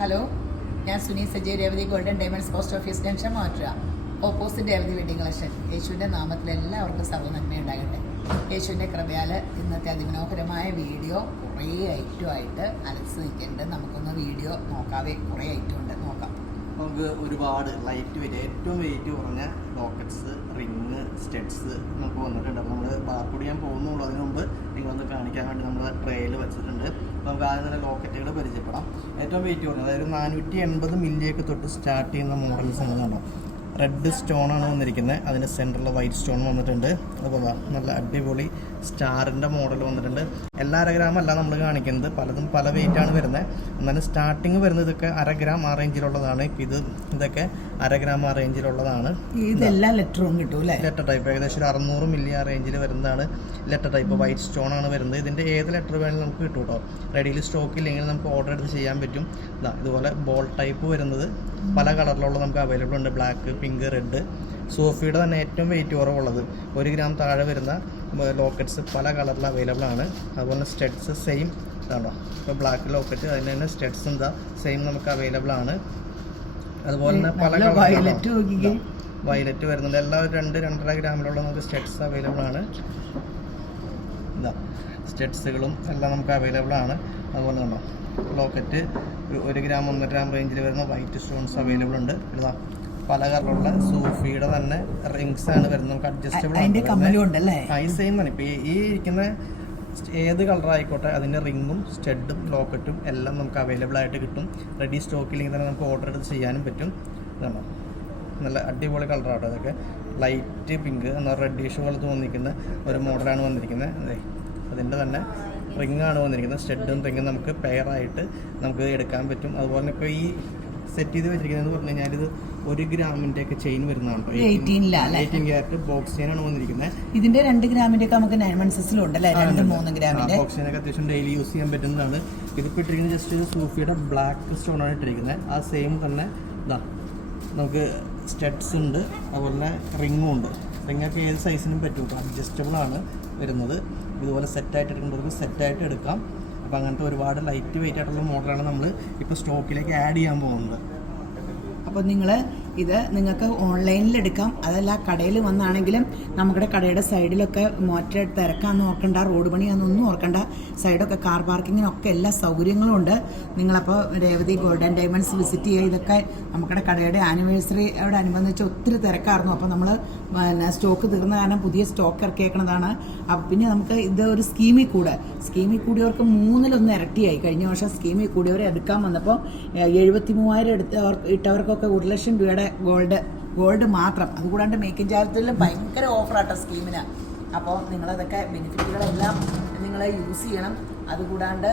Hello, ഞാൻ Suni Sajay, Revathi golden diamonds post office junction മാറ്റുക. Opposite Revathi wedding collection. യേശുവിൻ്റെ നാമത്തിൽ എല്ലാവർക്കും സർവ്വനന്മയുണ്ടാകട്ടെ. യേശുവിൻ്റെ കൃപയാൽ ഇന്നത്തെ അതിമനോഹരമായ വീഡിയോ കുറേ ഐറ്റമായിട്ട് അലച്ച് നിൽക്കുന്നുണ്ട്. നമുക്കൊന്ന് വീഡിയോ നോക്കാവേ. കുറേ ഐറ്റം ഉണ്ട്, നോക്കാം. നമുക്ക് ഒരുപാട് ലൈറ്റ് വെയിറ്റ്, ഏറ്റവും വെയിറ്റ് കുറഞ്ഞ ലോക്കറ്റ്സ്, റിങ്, സ്റ്റെഡ്സ് നമുക്ക് വന്നിട്ടുണ്ട്. അപ്പോൾ നമ്മൾ ബാർക്കോഡ് ചെയ്യാൻ പോകുന്നുള്ളൂ. അതിന് മുമ്പ് നിങ്ങളൊന്ന് കാണിക്കാൻ വേണ്ടി നമ്മൾ ട്രേയിൽ വെച്ചിട്ടുണ്ട്. അപ്പോൾ നമുക്ക് ആദ്യം തന്നെ ലോക്കറ്റുകൾ പരിചയപ്പെടാം. ഏറ്റവും വെയിറ്റ് കുറഞ്ഞത്, അതായത് 480 മില്ലിയൊക്കെ തൊട്ട് സ്റ്റാർട്ട് ചെയ്യുന്ന മോഡൽസ് എന്നതാണ്. റെഡ് സ്റ്റോണാണ് വന്നിരിക്കുന്നത്. അതിൻ്റെ സെൻറ്ററിൽ വൈറ്റ് സ്റ്റോൺ വന്നിട്ടുണ്ട്. അതുപോലെ നല്ല അടിപൊളി സ്റ്റാറിൻ്റെ മോഡൽ വന്നിട്ടുണ്ട്. എല്ലാ 1/2 ഗ്രാം അല്ല നമ്മൾ കാണിക്കുന്നത്, പലതും പല വെയിറ്റാണ് വരുന്നത്. എന്നാലും സ്റ്റാർട്ടിങ് വരുന്നത് ഇതൊക്കെ 1/2 ഗ്രാം ആ റേഞ്ചിലുള്ളതാണ്. ഇതൊക്കെ 1/2 ഗ്രാം ആ റേഞ്ചിലുള്ളതാണ്. ഇതെല്ലാം ലെറ്ററും കിട്ടും അല്ലേ? ലെറ്റർ ടൈപ്പ് ഏകദേശം ഒരു 600 മില്ലി ആ റേഞ്ചിൽ വരുന്നതാണ് ലെറ്റർ ടൈപ്പ്. വൈറ്റ് സ്റ്റോൺ ആണ് വരുന്നത്. ഇതിൻ്റെ ഏത് ലെറ്റർ വേണമെങ്കിലും നമുക്ക് കിട്ടും കേട്ടോ. റെഡിയിൽ സ്റ്റോക്ക് ഇല്ലെങ്കിൽ നമുക്ക് ഓർഡർ എടുത്ത് ചെയ്യാൻ പറ്റും. ഇതുപോലെ ബോൾ ടൈപ്പ് വരുന്നത് പല കളറിലുള്ള നമുക്ക് അവൈലബിൾ ഉണ്ട്. Black, pink, red. സോഫിയുടെ തന്നെ ഏറ്റവും വെയിറ്റ് കുറവുള്ളത് 1 ഗ്രാം താഴെ വരുന്ന ലോക്കറ്റ്സ് പല കളറിൽ അവൈലബിൾ ആണ്. അതുപോലെ സ്റ്റെഡ്സ് സെയിം ഇതാണോ. ഇപ്പോൾ ബ്ലാക്ക് ലോക്കറ്റ്, അതിന് തന്നെ സ്റ്റെഡ്സ് എന്താ സെയിം നമുക്ക് അവൈലബിൾ ആണ്. അതുപോലെ തന്നെ പല വയലറ്റ് വരുന്നുണ്ട്. എല്ലാം 2-2.5 ഗ്രാമിലുള്ള നമുക്ക് സ്റ്റെഡ്സ് അവൈലബിൾ ആണ്. സ്റ്റെഡ്സുകളും എല്ലാം നമുക്ക് അവൈലബിൾ ആണ്. അതുപോലെ ഉണ്ടോ ലോക്കറ്റ് 1 ഗ്രാം 1.5 ഗ്രാം റേഞ്ചിൽ വരുന്ന വൈറ്റ് സ്റ്റോൺസ് അവൈലബിൾ ഉണ്ട്. പല കളറുള്ള സൂഫിയുടെ തന്നെ റിങ്സ് ആണ് വരുന്നത്. നമുക്ക് അഡ്ജസ്റ്റബിൾ ഈ സെയിം തന്നെ. ഇപ്പോൾ ഈ ഇരിക്കുന്ന ഏത് കളർ ആയിക്കോട്ടെ അതിൻ്റെ റിങ്ങും സ്റ്റെഡും ലോക്കറ്റും എല്ലാം നമുക്ക് അവൈലബിൾ ആയിട്ട് കിട്ടും. റെഡി സ്റ്റോക്കില്ലെങ്കിൽ തന്നെ നമുക്ക് ഓർഡർ എടുത്ത് ചെയ്യാനും പറ്റും. ഇതാണോ നല്ല അടിപൊളി കളറാട്ടോ. അതൊക്കെ ലൈറ്റ് പിങ്ക് എന്നാൽ റെഡിഷ് പോലെ തോന്നിക്കുന്ന ഒരു മോഡലാണ് വന്നിരിക്കുന്നത്. അതിൻ്റെ തന്നെ റിങ്ങാണ് വന്നിരിക്കുന്നത്. സ്റ്റെഡും റിങ്ങും നമുക്ക് പെയറായിട്ട് നമുക്ക് എടുക്കാൻ പറ്റും. അതുപോലെ തന്നെ ഇപ്പോൾ ഈ സെറ്റ് ചെയ്ത് വെച്ചിരിക്കുന്നത് പറഞ്ഞു കഴിഞ്ഞാൽ ഇത് 1 ഗ്രാമിൻ്റെ ഒക്കെ ചെയിൻ വരുന്നതാണ്. 18 ക്യാരറ്റ് ബോക്സ് ചെയിനാണ് വന്നിരിക്കുന്നത്. ഇതിന്റെ 2 ഗ്രാമിന്റെ ഒക്കെ നമുക്ക് 9 മൺസസിലുണ്ട് അല്ലേ? 2-3 ഗ്രാമിന്റെ ബോക്സ് ചെയിനൊക്കെ അത്യാവശ്യം ഡെയിലി യൂസ് ചെയ്യാൻ പറ്റുന്നതാണ്. ഇതിപ്പോൾ ഇട്ടിരിക്കുന്നത് ജസ്റ്റ് സൂഫിയുടെ ബ്ലാക്ക് സ്റ്റോണാണ് ഇട്ടിരിക്കുന്നത്. ആ സെയിം തന്നെ നമുക്ക് സ്റ്റെഡ്സ് ഉണ്ട്. അതുപോലെ തന്നെ റിങ്ങും ഉണ്ട്. റിങ്ങൊക്കെ ഏത് സൈസിനും പറ്റും. അഡ്ജസ്റ്റബിൾ ആണ് വരുന്നത്. ഇതുപോലെ സെറ്റായിട്ട് എടുക്കുന്നവർക്ക് സെറ്റായിട്ട് എടുക്കാം. അപ്പോൾ അങ്ങനത്തെ ഒരുപാട് ലൈറ്റ് വെയിറ്റ് ആയിട്ടുള്ള മോഡലാണ് നമ്മൾ ഇപ്പോൾ സ്റ്റോക്കിലേക്ക് ആഡ് ചെയ്യാൻ പോകുന്നത്. അപ്പോൾ നിങ്ങൾക്ക് ഓൺലൈനിൽ എടുക്കാം. അതല്ല കടയിൽ വന്നാണെങ്കിലും നമ്മുടെ കടയുടെ സൈഡിലൊക്കെ മോറ്റർ തിരക്കാന്ന് ഓർക്കണ്ട, റോഡ് പണിയാണെന്നൊന്നും ഓർക്കണ്ട. സൈഡൊക്കെ കാർ പാർക്കിങ്ങിനൊക്കെ എല്ലാ സൗകര്യങ്ങളും ഉണ്ട്. നിങ്ങളപ്പോൾ രേവതി ഗോൾഡൻ ഡയമണ്ട്സ് വിസിറ്റ് ചെയ്യുക. ഇതൊക്കെ നമ്മുടെ കടയുടെ ആനിവേഴ്സറിയോട് അനുബന്ധിച്ച് ഒത്തിരി തിരക്കായിരുന്നു. അപ്പോൾ നമ്മൾ സ്റ്റോക്ക് തീർന്ന കാരണം പുതിയ സ്റ്റോക്ക് ഇറക്കിയേക്കുന്നതാണ്. പിന്നെ നമുക്ക് ഇത് ഒരു സ്കീമിൽ കൂടിയവർക്ക് 3-1 ഇരട്ടിയായി. കഴിഞ്ഞ വർഷം സ്കീമിൽ കൂടിയവരെ എടുക്കാൻ വന്നപ്പോൾ 73,000 ഇട്ടവർക്കൊക്കെ 1 ലക്ഷം രൂപയുടെ ഗോൾഡ് മാത്രം. അതുകൂടാണ്ട് മേക്കിംഗ് ചാർജിലും ഭയങ്കര ഓഫറാട്ടോ സ്കീമിന്. അപ്പോൾ നിങ്ങളതൊക്കെ ബെനിഫിറ്റുകളെല്ലാം നിങ്ങൾ യൂസ് ചെയ്യണം. അതുകൂടാണ്ട്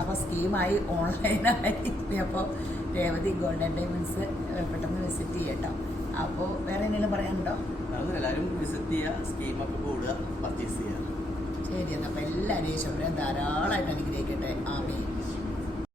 അപ്പോൾ സ്കീമായി ഓൺലൈനായി അപ്പോൾ രേവതി ഗോൾഡൻ ഡയമണ്ട്സ് പെട്ടെന്ന് വിസിറ്റ് ചെയ്യട്ടോ. അപ്പോൾ വേറെ എന്തെങ്കിലും പറയാനുണ്ടോ? എല്ലാവരും വിസിറ്റ് ചെയ്യുക, സ്കീമൊക്കെ കൂടുക, പർച്ചേസ് ചെയ്യുക. ശരി, എന്നാൽ അപ്പോൾ എല്ലാവരെയും ധാരാളമായിട്ട് അനുഗ്രഹിക്കട്ടെ. ആമേൻ.